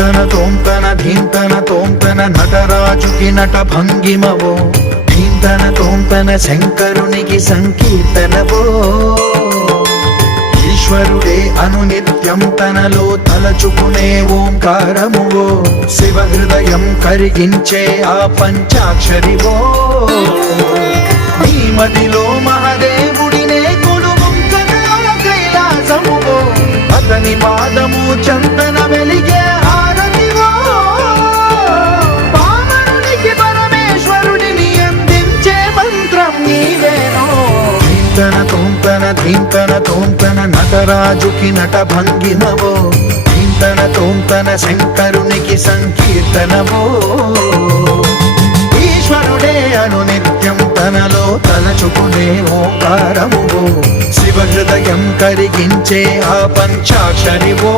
ధీంతన తోంతన ధీంతన తోంతన నటరాజుకి నట భంగిమవో ధీంతన తోంతన శంకరునికి సంకీర్తనవో ఈశ్వరుడే అనునిత్యం తనలో తలచుకునే ఓంకారమువో శివ హృదయం కరిగించే ఆ పంచాక్షరివో నీ మదిలో మహాదేవుడినే కొలువుంచగా కైలాసమువో అతని పాదము చందన వెలిగే హారతివో పామరునికి పరమేశ్వరుడిని అందించే మంత్రం నీవేనో ధీంతన తోంతన ధీంతన తోంతన నటరాజుకి నట భంగిమవో ధీంతన తోంతన శంకరునికి సంకీర్తనవో ఈశ్వరుడే అనునిత్యం తనలో తలచుకునే ఓంకారమువో శివ హృదయం కరిగించే ఆ పంచాక్షరివో